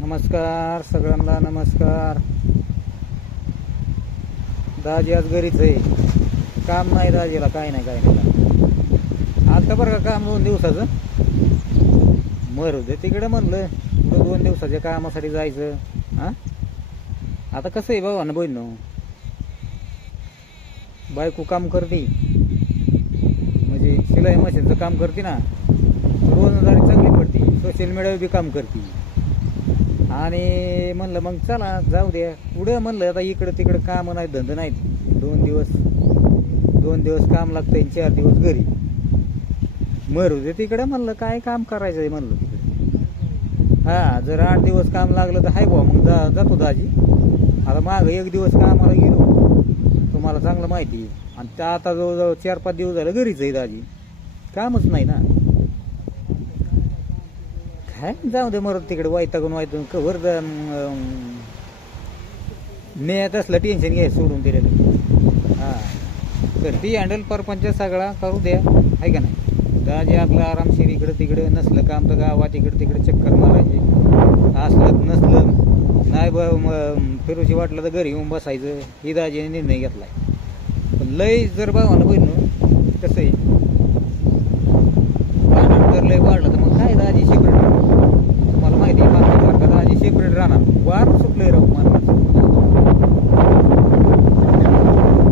नमस्कार सगळ्यांना नमस्कार. दाजी आज घरीच आहे. काम नाही दाजीला काय नाही काय नाही. आता बरं का काम दोन दिवसाचं? मरू दे तिकडे म्हणलं पुढं दोन दिवसाच्या कामासाठी जायचं. हां? आता कसं आहे बाबा ना बहिण? बायको काम करते. म्हणजे शिलाई मशीनचं काम करते ना. रोजंदारी चांगली पडते. सोशल मीडियावर बी काम करते. आणि म्हणलं मग चला जाऊ द्या. पुढं म्हणलं आता इकडं तिकडं काम नाही धंदा नाहीत. दोन दिवस दोन दिवस काम लागतं चार दिवस घरी. मरू दे तिकडं म्हणलं काय काम करायचं आहे म्हणलं तिकडे. हा जर आठ दिवस काम लागलं तर हाय बुवा मग जा जातो दाजी. आता मागं एक दिवस कामाला गेलो. तुम्हाला चांगलं माहिती आणि त्या आता जवळजवळ चार पाच दिवस झालं घरीच आहे दाजी. कामच नाही ना. काय जाऊ दे मरत तिकडे वायतागून वायतून कवर नेत असलं टेन्शन घ्याय सोडून दिलेलं. हां. तर ती हँडल परपंच सगळा करू द्या. आहे का नाही? दाजी आपलं आरामशीर इकडं तिकडं नसलं काम तर गावात इकडं तिकडे चक्कर मारायचे. असलं नसलं नाही ब फिरूशी वाटलं तर घरी येऊन बसायचं. ही दाजीने निर्णय घेतलाय. पण लय जर भावानं बहिण कसं आहे भांडण जर लय वाढलं तर मग काय दाजी सेपरेट तुम्हाला माहिती आहे मागच्या सारखा दाजी सेपरेट राहणार वार सुटलंय राहू मारणार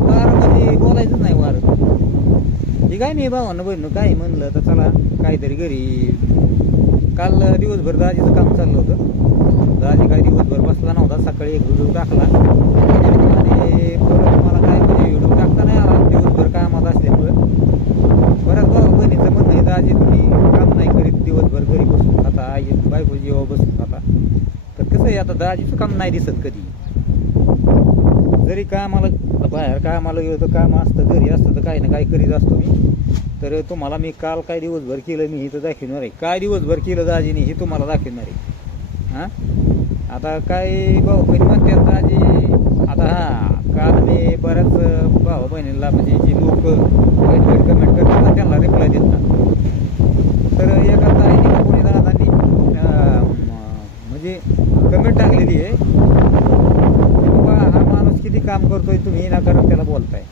वार म्हणजे बोलायचंच नाही वार मी भावांना भावानं बहिण काय? म्हणलं तर चला काहीतरी घरी काल दिवसभर दाजीचं काम चाललं होतं. दाजी काय दिवसभर बसला नव्हता सकाळी एक व्हिडिओ टाकला. आणि परत मला काय म्हणजे व्हिडिओ टाकता नाही आला दिवसभर कामात असल्यामुळं. बऱ्याच भाऊ बहिणीचं म्हणणं आहे दाजी तुम्ही काम नाही करीत दिवसभर घरी बसून खाता आई बायको जेव्हा बसून खाता. तर कसं आहे आता दाजीचं काम नाही दिसत कधी. जरी कामाला बाहेर. कामाला गेलो तर काम असतं घरी असतं तर काही ना काही करीत असतो मी. तर तुम्हाला मी काल काय दिवसभर केलं मी इथं दाखवणार आहे. काय दिवसभर केलं दाजीने हे तुम्हाला दाखवणार आहे. हां? आता काय भाऊ बहिणी म्हणतात दाजी आता हां काल मी बऱ्याच भाऊ बहिणीला म्हणजे जी लोक वाईट वाईट कमेंट करतात ना त्यांना रिप्लाय देत ना तर एका ताईने का कोणी दादांनी अं, म- म्हणजे कमेंट टाकलेली आहे की बाबा हा माणूस किती काम करतोय तुम्ही ना करत त्याला बोलताय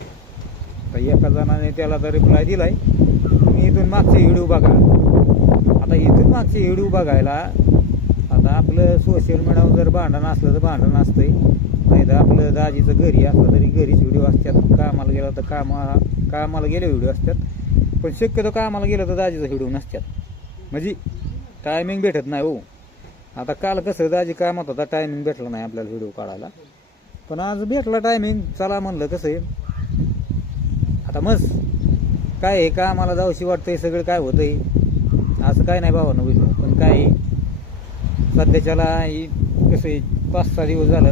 तर एका जणाने त्याला तर रिप्लाय दिलाय. तुम्ही इथून मागचे व्हिडिओ बघा. आता इथून मागचे व्हिडिओ बघायला आता आपलं सोशल मीडियावर जर भांडण असलं तर भांडण असतंय. नाही तर आपलं दाजीचं घरी असलं तरी घरीच व्हिडिओ असतात. कामाला गेला तर कामा कामाला गेले व्हिडिओ असतात. पण शक्यतो कामाला गेलं तर दाजीचं व्हिडिओ नसतात. म्हणजे टायमिंग भेटत नाही हो. आता काल कसं दाजी कामात होता टायमिंग भेटला नाही आपल्याला व्हिडिओ काढायला. पण आज भेटला टायमिंग चला म्हणलं कसं आहे. आता मस्त. काय आहे? का मला जाऊशी वाटतंय? सगळं काय होतंय? असं काय नाही बाबा बघितलं पण काय आहे, सध्याच्याला कसं आहे? पाच सहा दिवस झालं.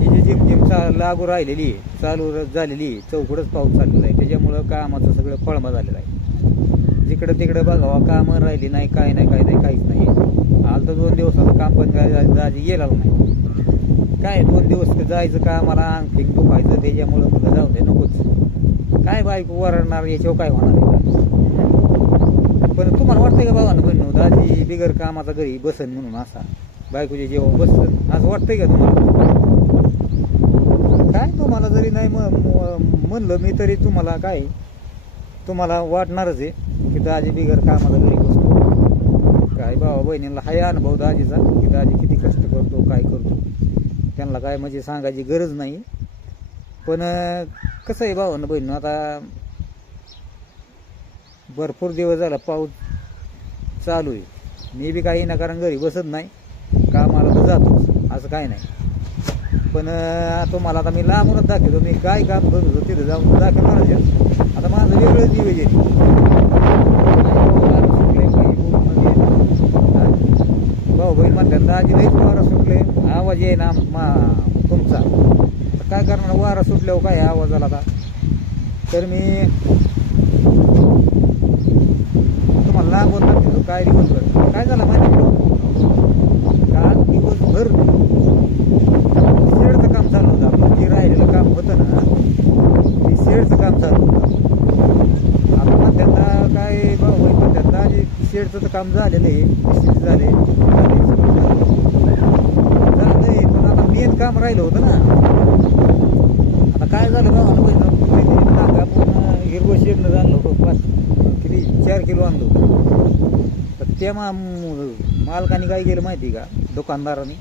ही जी जिम जिम चा लागू राहिलेली आहे चालू झालेली आहे चौकडच पाऊस चाललेला आहे. त्याच्यामुळं कामाचं सगळं फळमा झालेलं आहे. जिकडं तिकडं बघावा हो, कामं राहिली नाही काय नाही काय नाही काहीच नाही. आलं तर दोन दिवसाचं काम पण काय दाजी गेलेलं नाही. काय दोन दिवस जायचं का मला आणखी दुखायचं त्याच्यामुळं म्हटलं जाऊ दे नकोच. काय बायको वरणार याच्यावर काय होणार आहे? पण तुम्हाला वाटतंय का बाबा बहिण दाजी बिगर कामाचा घरी बसन म्हणून असा? बायकोचे जेव्हा बसन असं वाटतंय का तुम्हाला? काय तुम्हाला जरी नाही म्हणलं मी तरी तुम्हाला काय तुम्हाला वाटणारच आहे की दाजी बिगर कामाचा घरी बसतो. काय भावा बहिणीला हाय अनुभव दाजीचा की दाजी किती कष्ट करतो काय करतो? त्यांना काय म्हणजे सांगायची गरज नाही. पण कसं आहे भावानं बहिण आता भरपूर दिवस झाला पाऊस चालू आहे. मी बी काही ना कारण घरी बसत नाही. कामाला तर जातोच असं काही नाही. पण तुम्हाला आता मी लांबूनच दाखवतो. मी काय काम करत होतो तिथं जाऊन दाखवणारच आहे. आता माझं वेगळंच नियोजन भाऊ बहीण म्हणतात दाजी लईच वारा सुटले. आवाज येईना ना मा तुमचा. काय करणार? वारा सुटल्यावर काय आवाज आला का? तर मी तुम्हाला लांबून दाखवतो काय दिवसभर. काय झालं माहिती काल दिवसभर शेडचं काम चालू होतं. आपलं जे राहिलेलं काम होतं ना ते शेडचं काम चालू होतं. आता त्यांना काय भाऊ बहीण म्हणतात दाजी शेडचं तर काम झालेलं आहे. निश्चित झाले. आता मेन काम राहिलं होतं ना. काय झालं भावानं बहिणं मागं आपण हिरवं शेडनं आणलं होतं पाच किती चार किलो आणलं होतं. तर त्या मा मालकाने काय केलं माहिती का दुकानदाराने?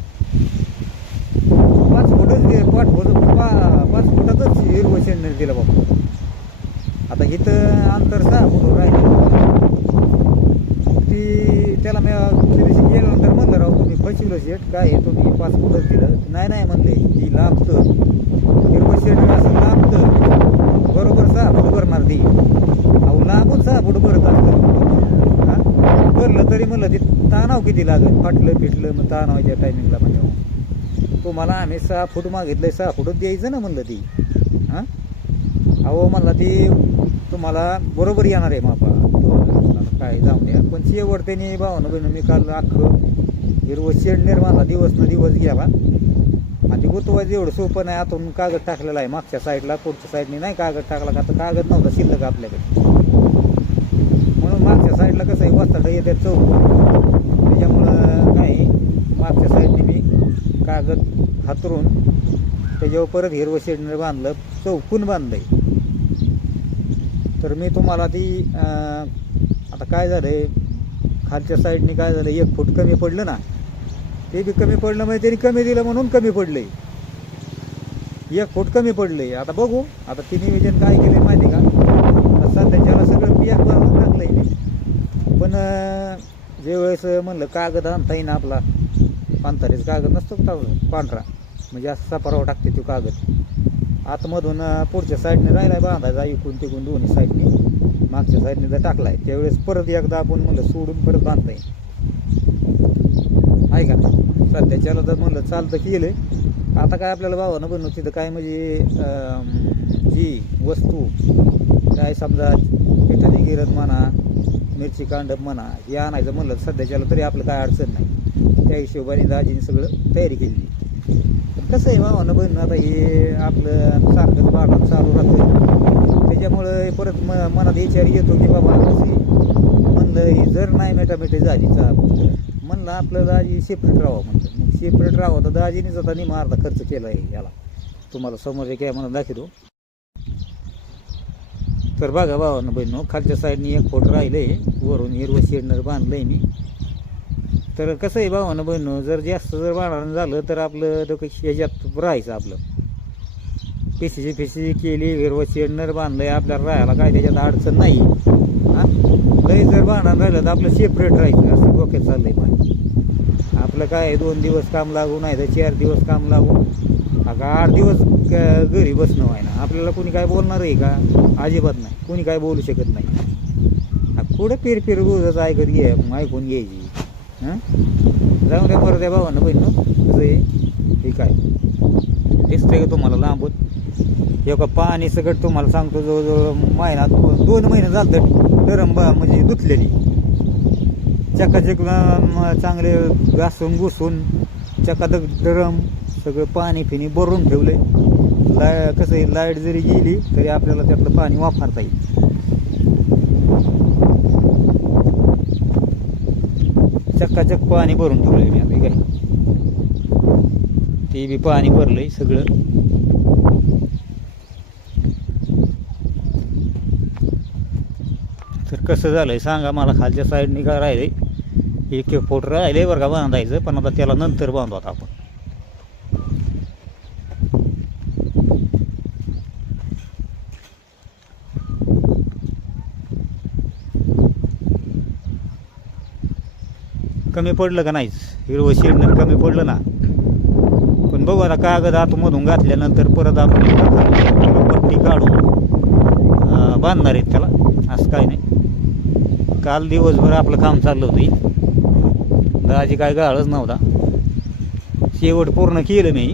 पाच फुटच दे पाच फुट पा पाच फुटातच हिरवं शेडनं दिलं बाबा. आता इथं अंतर सहा फुट राहिलं. ती त्याला मी दिवशी गेल्यानंतर म्हणलं शेट काय आहे तुम्ही पाच फुटच दिलं. नाही नाही म्हणले ती लाभतं हिरवं शेट असं लाभतं बरोबर सहा फूट भरणार ती अहो लागून सहा फूट भरत असतं भरलं तरी म्हणलं ते ताणाव किती लागत फाटलं फिटलं मग ताणावाच्या टायमिंगला म्हणजे तुम्हाला आम्ही सहा फूट मागितलंय सहा फूटच द्यायचं ना म्हणलं ती. हां? अहो म्हणला ती तुम्हाला बरोबर येणार आहे मापा. काय जाऊन द्या. पण शेवट त्यांनी भावानं बहिणं मी काल अख्खं हिरवं शेड निर्माण दिवस न दिवस गेला. आणि गुतवाज गुतवायचं एवढं सोपं नाही. आतून कागद टाकलेला आहे. मागच्या साईडला पुढच्या साईडने नाही कागद टाकला का तर कागद नव्हता शिल्लक आपल्याकडे. म्हणून मागच्या साईडला कसं आहे वस्ताडं येते चौक. त्याच्यामुळं नाही मागच्या साईडने मी कागद हातरून त्याच्यावर परत हिरवं शेडने बांधलं. चौकून बांधलंय. तर मी तुम्हाला ती आता काय झालंय खालच्या साईडने काय झालं एक फूट कमी पडलं ना ते बी कमी पडलं म्हणजे त्यांनी कमी दिलं म्हणून कमी पडलंय एक फूट कमी पडलंय आता बघू. आता ती विजन काय केलंय माहिती का? आता सध्याच्याला सगळं पियाक भरून टाकलंय मी पण जे वेळेस म्हणलं कागद आणता येईन आपला पांथारीच कागद नसतो पांढरा. म्हणजे असं सपारावर टाकते तो कागद. आतमधून पुढच्या साईडने राहिलाय बांधायचा इकडून तिकडून दोन्ही साईडने मागच्या साईडने जर टाकलाय त्यावेळेस परत एकदा आपण म्हणलं सोडून परत बांधता येईल आहे का सध्याच्या तर म्हणलं चालतं केलं आता काय आपल्याला भावानं बनवू तिथं काय म्हणजे जी वस्तू काय समजा पिठाची गिरत म्हणा मिरची कांडप म्हणा हे आणायचं म्हणलं सध्याच्याला तरी आपलं काय अडचण नाही. त्या हिशोबाने दाजीने सगळं तयारी केली कसं आहे भावानं बहिण आता हे आपलं सारखंच भाडं चालू राहतं. त्याच्यामुळं परत म मनात विचार येतो की बाबा कसे म्हणलं ही जर नाही मेटामेटी झाली चा म्हणलं आपलं दाजी सेपरेट राहावं म्हणलं. मग सेपरेट राहावं तर दाजीनेच आता निमा अर्धा खर्च केला आहे याला. तुम्हाला समोर काय म्हणून दाखवतो. तर बघा भावानं बहिणं खालच्या साईडनी एक फोट राहिलं. आहे वरून हिरवं शेडनर आहे मी. तर कसं आहे भावानं बहिणं जर जास्त जर बांधणं झालं तर आपलं डोकं ह्याच्यात राहायचं आपलं. पिसीची पिसी केली हिरवं शेडनर आहे आपल्याला राहायला काय त्याच्यात अडचण नाही. हां? लई झालं राहिलं तर आपलं सेपरेट राहायचं असं डोक्यात चाललंय माझ्या आपलं काय आहे, दोन दिवस काम लागू नाही तर चार दिवस काम लागू. का आठ दिवस घरी बसणं आहे ना आपल्याला कोणी काय बोलणार आहे का? अजिबात नाही. कोणी काय बोलू शकत नाही. कुठं पेर पेर रोजच ऐकत घे ऐकून घ्यायची. हां? जाऊन द्या परत त्या भावानं बहिण कसं आहे? हे काय? दिसतंय का तुम्हाला लांबून? एका का पाणी सगळं तुम्हाला सांगतो जवळजवळ महिना दोन महिने झालं गरम बा म्हणजे धुतलेली. चकाचक चांगले घासून घुसून चकाचक डरम सगळं पाणी फिणी भरून ठेवलंय. लाय कसं आहे लाइट जरी गेली तरी आपल्याला त्यातलं पाणी वापरता येईल. चक्काचक पाणी भरून ठेवलंय मी आता काय? ते बी पाणी भरलंय सगळं. कसं कसं आहे सांगा मला खालच्या साईडने काय राहिले? एक एक फूट राहिले बरं का बांधायचं पण आता त्याला नंतर बांधू आता आपण. कमी पडलं का नाहीच? हिरवं शेडनं कमी पडलं ना. पण बघू आता कागद आतमधून घातल्यानंतर परत आपण पट्टी काढून बांधणार आहेत त्याला. असं काय नाही. काल दिवसभर आपलं काम चाललं होतं हे. दाजी काय गाळच नव्हता. शेवट पूर्ण केलं मी.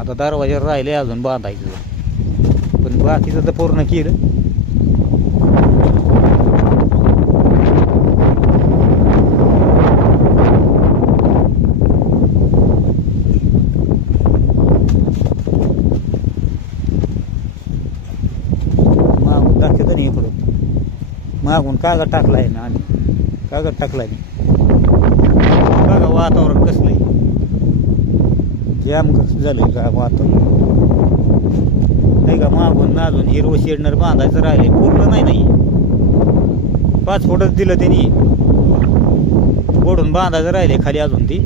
आता दरवाजा राहिले अजून बांधायचं. पण बाकीचं तर पूर्ण केलं मागून दाखवतं नाही इकडून मागून कागद टाकलाय ना आणि कागद टाकलाय बघा वातावरण कसलं आहे. जाम झालं का वातावरण. नाही का मागून नाजून हिरवं शेडणार बांधायचं राहिले पूर्ण नाही नाही पाच फुटच दिलं त्यांनी. ओढून बांधायचं राहिले खाली अजून ती.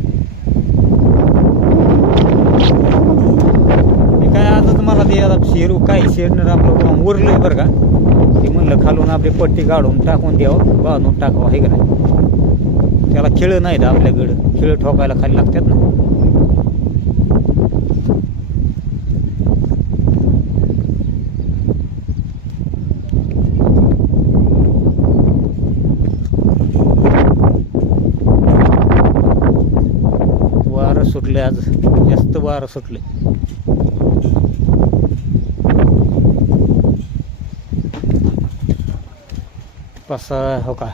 काय आजच मला ते आता शेरू काय शेडणार आपलं उरलंय बरं का. ते म्हणलं खालून आपली पट्टी काढून टाकून द्यावं बांधून टाकावं हे का नाही? त्याला खेळ नाहीत आपल्याकडं. खेळ ठोकायला खाली लागतात ना. वारं सुटले आज. जास्त वारं सुटले. पसा हो का?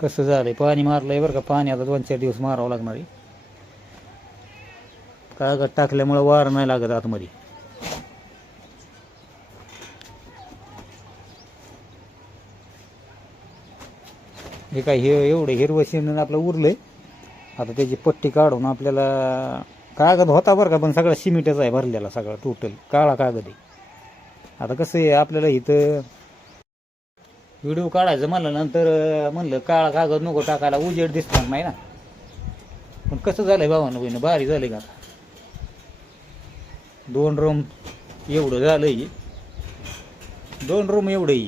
कसं झालंय? पाणी मारलंय बरं का? पाणी आता दोन चार दिवस मारावं लागणार आहे. कागद टाकल्यामुळं वार नाही लागत आतमध्ये. हे काय हे एवढं हिरवं शेण आपलं उरलंय. आता त्याची पट्टी काढून आपल्याला कागद होता बरं का पण सगळा सिमेंटच आहे भरलेला सगळा टोटल काळा कागद आहे. आता कसं आहे आपल्याला इथं व्हिडिओ काढायचं म्हणलं नंतर म्हणलं काळा कागद नको टाकायला उजेड दिसणार नाही ना? पण कसं झालंय भावानं बहिणं भारी झालंय का? आता दोन रूम एवढं झालंय. दोन रूम एवढं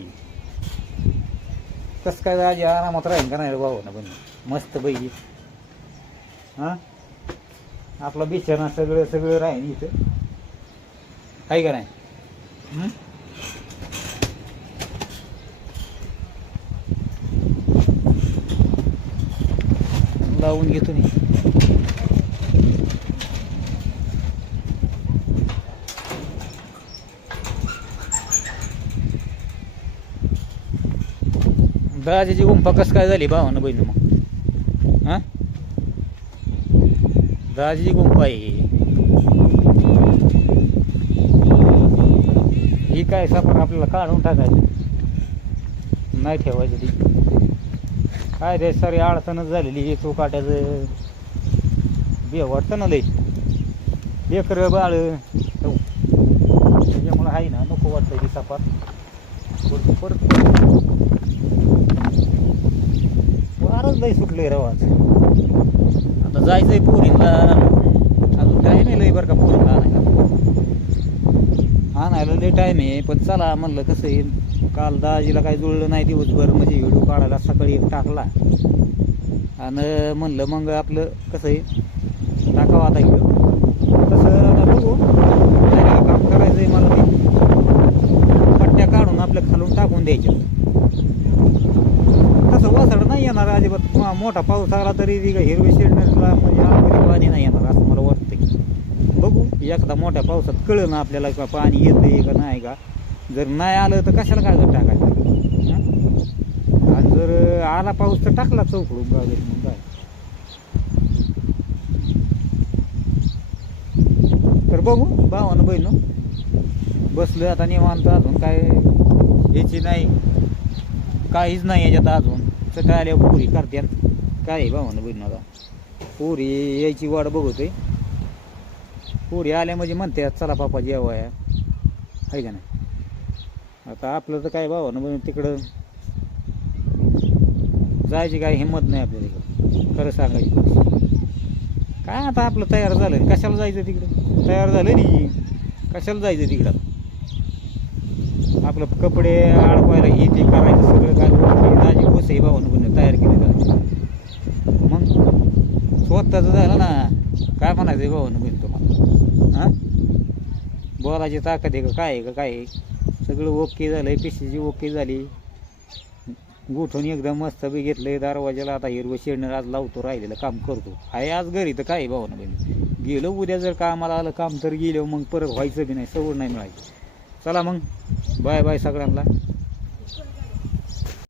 कसं काय आजी आरामात राहील का नाही भावानं बहिणी मस्त पैकी. हां? आपला बिछाना सगळं सगळं राहील इथं. आहे का नाही? लावून घेतो मी. दाजीची गुंफा कसं काय झाली भावानं बहिण मग? हां? दाजीची गुंफा आहे ही. काय सापड आपल्याला काढून टाकायचं? नाही ठेवायचं ती. काय रे सारी अडचणच झालेली हे तो काट्याचं बे वाटतं ना लई लेकर बाळ हो. त्याच्यामुळं आहे ना नको वाटतं ती सपात परत परत. फारच लई सुटलंय रवाज आता जायचंय पोरीला अजून काही नाही लई बरं का पोरीला आणायला. जायला लय टाईम आहे पण चला म्हणलं कसं आहे काल दाजीला काही जुळलं नाही दिवसभर म्हणजे व्हिडिओ काढायला सकाळी एक टाकला. आणि म्हणलं मग आपलं कसं आहे टाकावं आता व्हिडिओ तसं बघू काम करायचं आहे मला ते. पट्ट्या काढून आपल्या खालून टाकून द्यायच्या. तसं वसड नाही येणार अजिबात. मोठा पाऊस आला तरी ती हिरवी शेडण्याला म्हणजे आतमध्ये पाणी नाही येणार असं मला वाटतंय बघू एकदा मोठ्या पावसात कळलं ना आपल्याला का पाणी येतंय का नाही का? जर नाही आलं तर कशाला कागद टाकायचं? आणि जर आला पाऊस तर टाकला चौकडून कागद मग काय? तर बघू भावानं बहिण. बसलं आता निवांत अजून काय याची नाही. काहीच नाही याच्यात अजून. चटा आल्यावर पुरी करते काय आहे भावानं बहिण आता? पुरी यायची वाट बघतोय. पोरी आल्या म्हणजे म्हणते चला पापा जेवाय. आहे का नाही? आता आपलं तर काय भावानं बहिणं तिकडं? जायची काय हिंमत नाही आपल्या तिकडं खरं सांगायची काय आता आपलं तयार झालं कशाला जायचं तिकडं? तयार झालं नाही कशाला जायचं तिकडं? आपलं कपडे अडकवायला हे ते करायचं सगळं काय वरती दाजी बसही भावानं पण तयार केलं जायचं मग स्वतःचं झालं ना. काय म्हणायचं भावानं बहीण तुम्हाला? हां? बोलायची ताकद आहे का? काय आहे का? काय आहे? सगळं ओके झालंय पिशीची ओके झाली. गोठून एकदम मस्त बी घेतलंय दरवाजाला आता हिरवं शेडणं आज लावतो राहिलेलं काम करतो. आहे आज घरी तर काय भावना बहिणी गेलो उद्या जर कामाला आलं काम तर गेलो मग परत व्हायचं बी नाही सवड नाही मिळायची चला मग. बाय बाय सगळ्यांना.